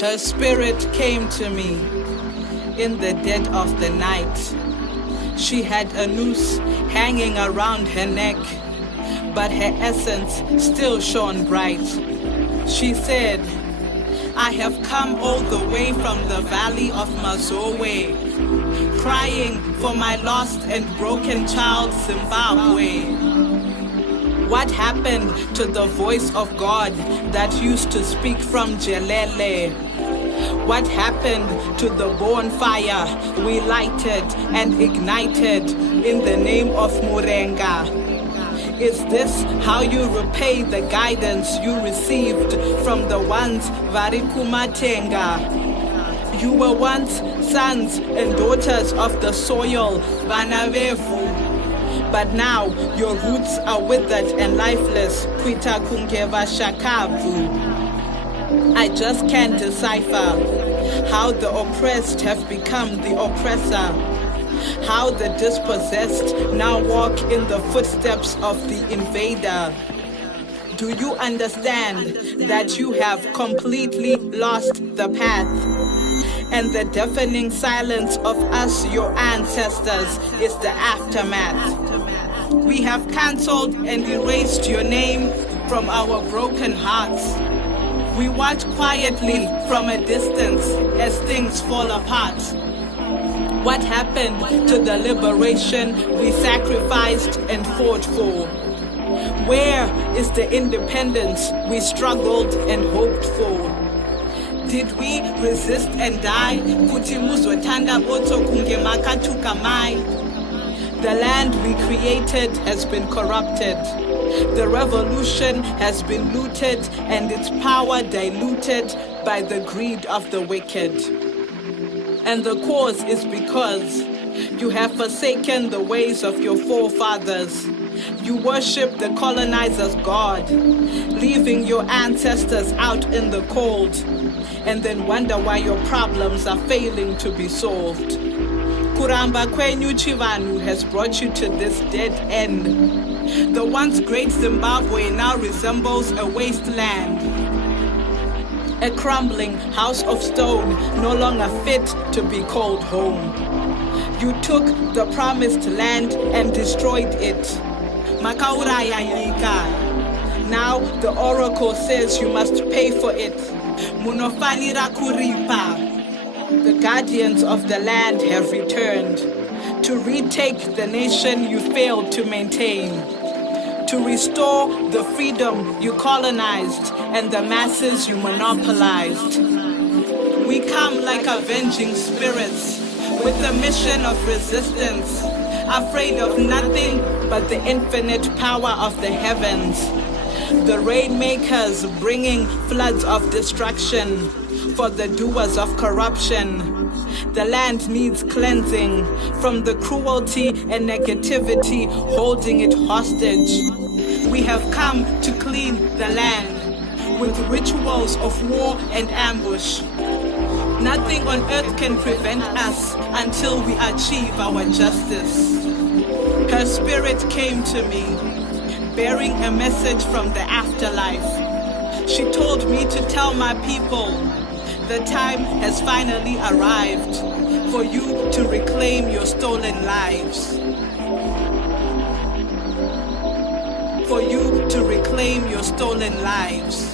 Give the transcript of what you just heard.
Her spirit came to me in the dead of the night. She had a noose hanging around her neck, but her essence still shone bright. She said, I have come all the way from the valley of Mazowe, crying for my lost and broken child Zimbabwe. What happened to the voice of God that used to speak from Jelele? What happened to the bonfire we lighted and ignited in the name of Murenga? Is this how you repay the guidance you received from the ones Varikumatenga? You were once sons and daughters of the soil, Vanavevu. But now your roots are withered and lifeless, Kwita Kungeva Shakavu. I just can't decipher how the oppressed have become the oppressor, how the dispossessed now walk in the footsteps of the invader. Do you understand that you have completely lost the path? And the deafening silence of us, your ancestors, is the aftermath. We have cancelled and erased your name from our broken hearts. We watch quietly from a distance as things fall apart. What happened to the liberation we sacrificed and fought for? Where is the independence we struggled and hoped for? Did we resist and die? The land we created has been corrupted. The revolution has been looted and its power diluted by the greed of the wicked. And the cause is because you have forsaken the ways of your forefathers. You worship the colonizer's God, leaving your ancestors out in the cold, and then wonder why your problems are failing to be solved. Kuramba kwenyu Chivanu has brought you to this dead end. The once great Zimbabwe now resembles a wasteland. A crumbling house of stone, no longer fit to be called home. You took the promised land and destroyed it. Makauraya Yika. Now the oracle says you must pay for it. Munofanira kuripa. The guardians of the land have returned to retake the nation you failed to maintain, to restore the freedom you colonized and the masses you monopolized. We come like avenging spirits with a mission of resistance, afraid of nothing but the infinite power of the heavens. The rainmakers bringing floods of destruction for the doers of corruption. The land needs cleansing from the cruelty and negativity holding it hostage. We have come to clean the land with rituals of war and ambush. Nothing on earth can prevent us until we achieve our justice. Her spirit came to me, bearing a message from the afterlife. She told me to tell my people the time has finally arrived for you to reclaim your stolen lives. For you to reclaim your stolen lives.